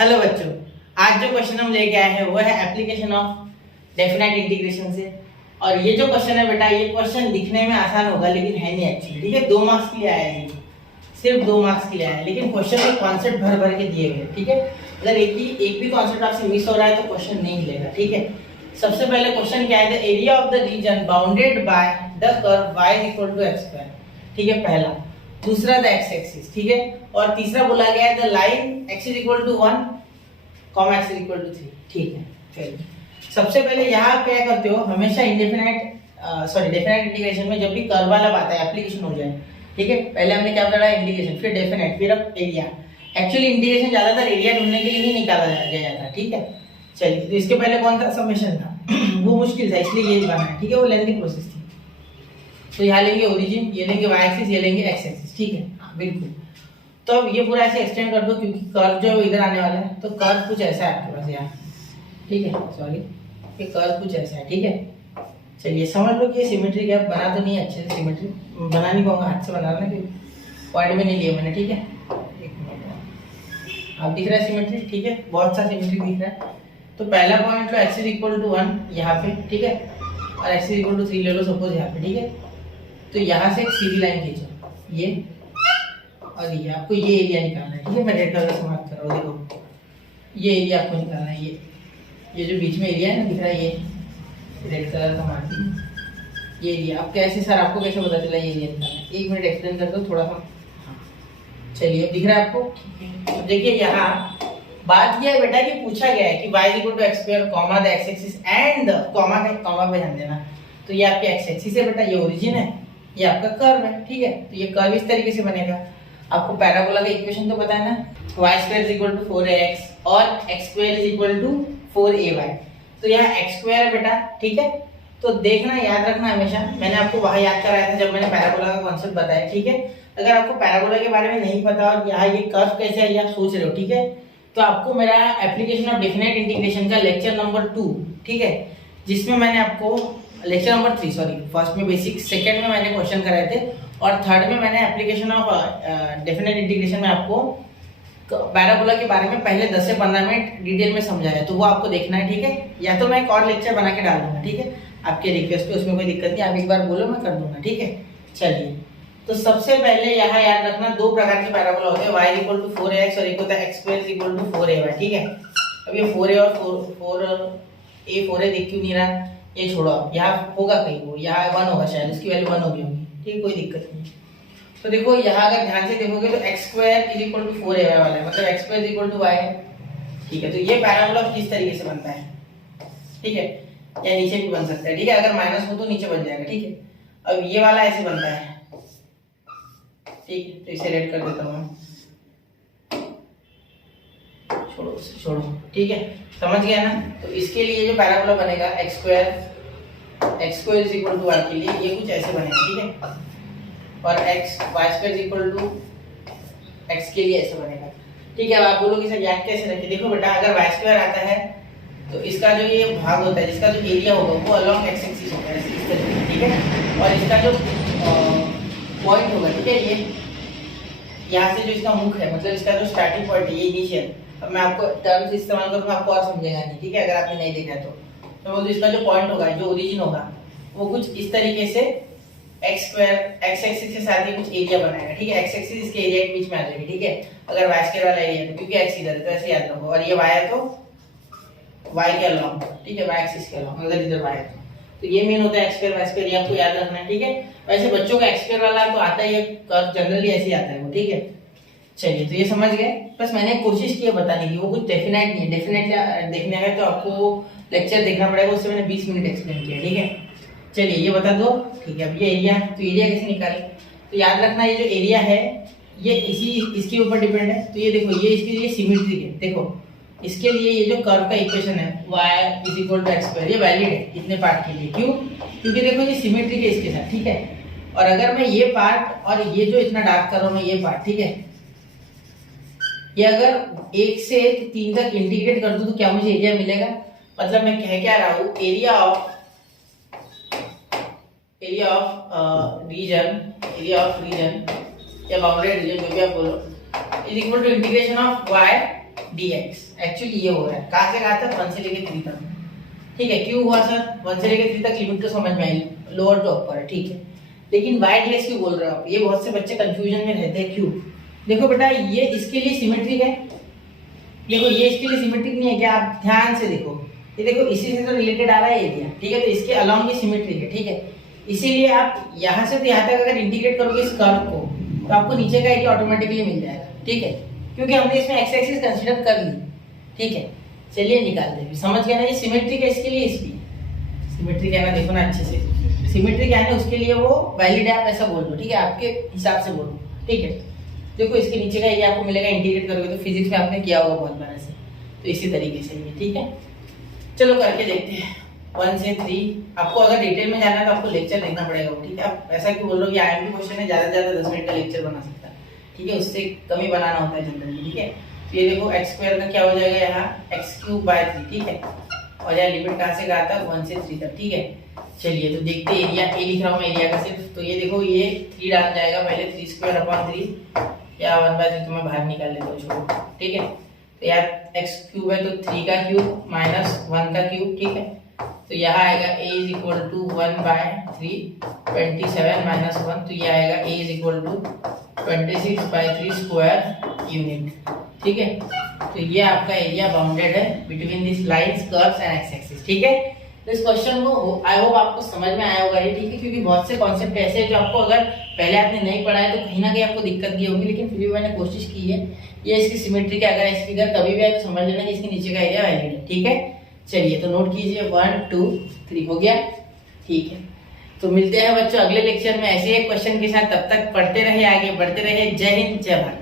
Hello बच्चों, आज जो क्वेश्चन हम लेके आए हैं वो है एप्लीकेशन ऑफ डेफिनेट इंटीग्रेशन से। और ये जो क्वेश्चन है बेटा, ये क्वेश्चन दिखने में आसान होगा लेकिन है नहीं एक्चुअली। ठीक है, 2 मार्क्स के लिए आया है, ये सिर्फ 2 मार्क्स के लिए आया है, लेकिन क्वेश्चन में कॉन्सेप्ट भर भर के दिए गए। ठीक है, अगर एक भी कॉन्सेप्ट आपसे मिस हो रहा है तो क्वेश्चन नहीं मिलेगा। ठीक है, सबसे पहले क्वेश्चन क्या है, the area of the reason bounded by the curve y = x²। ठीक है, पहला। दूसरा द x एक्सिस। ठीक है, और तीसरा बोला गया है द लाइन x = 1, x = 3। ठीक है, चलिए सबसे पहले यहाँ क्या करते हो, हमेशा डेफिनेट इंटीग्रेशन में जब भी कर्व वाला बात है, एप्लीकेशन हो जाए। ठीक है, पहले हमने क्या पढ़ा, इंटीग्रेशन, फिर डेफिनेट, फिर अब एरिया। एक्चुअली इंटीग्रेशन ज्यादातर एरिया ढूंढने के लिए ही निकाला गया था। ठीक है, चलिए तो इसके पहले कौन था, समेशन था वो मुश्किल था इसलिए ये बना है। ठीक है, वो लेंथी प्रोसेस थी। तो यहाँ लेंगे ओरिजिन, ये लेंगे y एक्सिस, ये लेंगे x एक्सिस। ठीक है, हाँ बिल्कुल। तो अब ये पूरा ऐसे एक्सटेंड कर दो क्योंकि कर्व जो इधर आने वाला है, तो कर्व कुछ ऐसा है आपके पास यहाँ। ठीक है, सॉरी, ये कर्व कुछ ऐसा है। ठीक है, चलिए समझ लो कि ये सिमेट्री है। बना तो नहीं अच्छे से, सिमेट्री बना नहीं पाऊंगा, हाथ से बना रहा ना, पॉइंट में नहीं लिया मैंने। ठीक है, एक मिनट, आप दिख रहा है सिमेट्री। ठीक है, बहुत सा सिमेट्री दिख रहा है। तो पहला पॉइंट लो x = 1 यहाँ पे। ठीक है, और x = 3 ले लो सपोज यहाँ पे। ठीक है, तो यहाँ से एक सीधी लाइन खींचो, ये और ये, आपको ये एरिया निकालना है। ठीक है, मैं रेड कलर से मार्क कर रहा हूँ, देखो ये एरिया आपको निकालना है। ये जो बीच में एरिया है ना, दिख रहा है, ये रेड कलर का मार्किंग, ये एरिया। अब कैसे सर, आपको कैसे पता चला ये एरिया निकालना है? 1 मिनट एक्सप्लेन कर दो थोड़ा सा। चलिए, अब दिख रहा है आपको। अब देखिए यहाँ बात यह है बेटा कि पूछा गया है कि y = x², comma the x axis and comma पे ध्यान देना। तो ये आपके x एक्सिस है बेटा, ये ओरिजिन है, ये आपका कर्व है। ठीक है, तो ये कर्व इस तरीके से बनेगा। आपको पैराबोला का इक्वेशन तो पता है ना, y² = 4ax और x² = 4ay। तो यहाँ x² है बेटा। ठीक है, तो देखना, याद रखना हमेशा, मैंने आपको वहां याद कराया था जब मैंने पैराबोला का कॉन्सेप्ट बताया। ठीक है, अगर आपको पैराबोला के बारे में नहीं पता और यहाँ ये कर्व कैसे है ये आप सोच रहे हो, ठीक है, तो आपको मेरा एप्लीकेशन ऑफ डेफिनेट इंटीग्रेशन का लेक्चर नंबर 2, ठीक है, जिसमें मैंने आपको लेक्चर नंबर 3, सॉरी, फर्स्ट में बेसिक, सेकंड में मैंने क्वेश्चन कराए थे और थर्ड में मैंने एप्लीकेशन ऑफ डेफिनेट इंटीग्रेशन में आपको पैराबोला के बारे में पहले 10 से 15 मिनट डिटेल में समझाया। तो वो आपको देखना है। ठीक है, या तो मैं एक और लेक्चर बना के डाल दूंगा। ठीक है, आपके रिक्वेस्ट पे, उसमें कोई दिक्कत नहीं, आप एक बार बोलो मैं कर दूंगा। ठीक है, चलिए तो सबसे पहले यहाँ याद रखना, 2 प्रकार के पैराबोला होते हैं, y = 4ax और एक होता है x² = 4ay। ठीक है, अब ये 4a और 4a दिख क्यों नहीं रहा, ये छोड़ो, यहाँ होगा कहीं, वो यहाँ 1 होगा शायद, उसकी वैल्यू 1 होगी। ठीक, कोई दिक्कत नहीं। तो देखो यहाँ अगर ध्यान से देखोगे तो x² = 4ay वाला है, मतलब x² = y है। ठीक है, तो ये पैराबोला किस तरीके से बनता है, ठीक है, या नीचे भी बन सकता है। ठीक है, अगर माइनस हो तो नीचे बन जाएगा। ठीक है, अब ये वाला ऐसे बनता है। ठीक है, तो इसे रेड कर देता हूँ, छोड़ो। ठीक है, समझ गया ना। तो इसके लिए जो पैराबोला बनेगा x² = y के लिए ये कुछ ऐसे बनेगा। ठीक है, और y² = x के लिए ऐसे बनेगा। ठीक है, अब आप बोलोगे सर याद कैसे रखें, देखो बेटा, अगर y² आता है तो इसका जो ये भाग होता है, जिसका जो एरिया होगा वो अलोंग x एक्सिस होगा, इस तरीके। ठीक है, और इसका जो पॉइंट होगा, ठीक है, ये यहाँ से जो इसका मुख है, मतलब इसका जो स्टार्टिंग पॉइंट है, ये इनिशियल। अब मैं आपको टर्म्स इस्तेमाल करूंगा, आपको और समझेगा नहीं। ठीक है, अगर आपने नहीं देखा तो बोलते इसका जो पॉइंट होगा, जो ओरिजिन होगा, वो कुछ इस तरीके से x² x एक्सिस के साथ ही कुछ एरिया बनाएगा। ठीक है, x एक्सिस इसके एरिया के बीच में आ जाएगी। ठीक है, अगर y² वाला एरिया तो, क्योंकि x इधर है तो ऐसे याद रखो, और ये y है तो y के अलोंग। ठीक है, y एक्सिस के अलोंग, अगर इधर y है तो ये मेन होता है x² y², ये आपको याद रखना है। ठीक है, वैसे बच्चों का x² वाला तो आता ही है, कर्व जनरली ऐसे ही आता है वो। ठीक है, चलिए तो ये समझ गए। बस मैंने कोशिश की है बताने की, वो कुछ डेफिनेट नहीं है। डेफिनेट देखने है तो आपको लेक्चर देखना पड़ेगा, उससे मैंने 20 मिनट एक्सप्लेन किया। ठीक है, चलिए ये बता दो। ठीक है, अब ये एरिया, तो एरिया कैसे निकालें, तो याद रखना ये जो एरिया है ये इसके ऊपर डिपेंड है। तो ये देखो, ये इसके लिए सिमेट्रिक है। देखो इसके लिए ये जो कर्व का इक्वेशन है y = x², ये वैलिड है इतने पार्ट के लिए। क्यों, क्योंकि देखो ये सिमेट्रिक है इसके साथ। ठीक है, और अगर मैं ये पार्ट और ये जो इतना डार्क कर रहा हूं मैं, ये पार्ट, ठीक है, ये अगर 1 से 3 तक इंटीग्रेट कर दूं तो क्या मुझे एरिया मिलेगा, मतलब मैं कह क्या रहा हूं, एरिया ऑफ रीजन या बाउंडेड रीजन, जो भी आप बोलो, is equal to integration of y dx। Actually ये हो रहा है, कहाँ से कहाँ तक, 1 से लेके 3 तक। ठीक है, क्यों हुआ सर, 1 से लेके 3 तक लिमिट तो समझ में आई, लोअर टू अपर है, ठीक है। लेकिन y ds क्यों बोल रहे हो आप, ये बहुत से बच्चे कंफ्यूजन में रहते हैं, क्यों? देखो बेटा, ये इसके लिए सिमेट्रिक है, देखो ये इसके लिए सिमेट्रिक नहीं है क्या, आप ध्यान से देखो, ये देखो इसी से तो रिलेटेड आ रहा है एरिया, ठीक है, तो इसके अलाउंग ये सिमेट्रिक है, ठीक है। इसीलिए आप यहाँ से तो यहाँ तक अगर इंटीग्रेट करोगे इस कर्व को, तो आपको नीचे का एरिया ऑटोमेटिकली मिल जाएगा, ठीक है, क्योंकि हमने इसमें एक्स एक्सिस कंसीडर कर ली, ठीक है। चलिए निकालते हैं, समझ गया ना, ये सिमेट्रिक है इसके लिए, इसलिए सिमेट्रिक है ना, देखो ना अच्छे से, सिमेट्रिक है ना, उसके लिए वो वैलिड है, आप ऐसा बोल दो, ठीक है, आपके हिसाब से बोलो, ठीक है। देखो इसके नीचे का एरिया आपको मिलेगा, इंटीग्रेट करोगे तो फिजिक्स में आपने किया होगा बहुत बार से, तो इसी तरीके से ये, ठीक है। चलो करके देखते हैं 1 से 3। आपको अगर डिटेल में जाना है तो आपको लेक्चर देखना पड़ेगा, ठीक है। आप ऐसा क्यों बोल रहे हो कि आईएमपी क्वेश्चन है, ज़्यादा से ज़्यादा 10 मिनट का लेक्चर बना सकता है, ठीक है, उससे कम ही बनाना होता है जनरली, ठीक है। तो ये देखो एक्स स्क्वायर का क्या हो जाएगा यहाँ, x³/3, ठीक है, और यहाँ लिमिट कहाँ से कहाँ तक, 1 से 3 तक, ठीक है। चलिए तो देखते हैं, एरिया ए लिख रहा हूँ मैं एरिया का सिर्फ, तो ये देखो ये 3 डाल जाएगा पहले, 3² या 1/3 तो मैं बाहर निकाल लेता हूँ, छोड़ो, ठीक है। तो यार x³ है तो 3 का क्यूब माइनस 1 का क्यूब, ठीक है। तो यहाँ आएगा a = 1/3, 27 माइनस 1, तो ये आएगा a = 26/3 स्क्वायर यूनिट, ठीक है। तो ये आपका एरिया बाउंडेड है between this lines, curves and x axis, ठीक है। तो इस क्वेश्चन को आई होप आपको समझ में आया होगा ये, ठीक है, क्योंकि बहुत से कॉन्सेप्ट ऐसे हैं जो आपको अगर पहले आपने नहीं पढ़ा है तो कहीं ना कहीं आपको दिक्कत की होगी, लेकिन फिर भी मैंने कोशिश की है। ये इसकी सिमेट्री का अगर इस फिगर कभी भी आए तो समझ लेना कि इसके नीचे का एरिया वैलिड है, ठीक है। चलिए तो नोट कीजिए, 1 2 3 हो गया, ठीक है। तो मिलते हैं बच्चों अगले लेक्चर में ऐसे एक क्वेश्चन के साथ, तब तक पढ़ते रहे, आगे बढ़ते रहे। जय हिंद, जय भारत।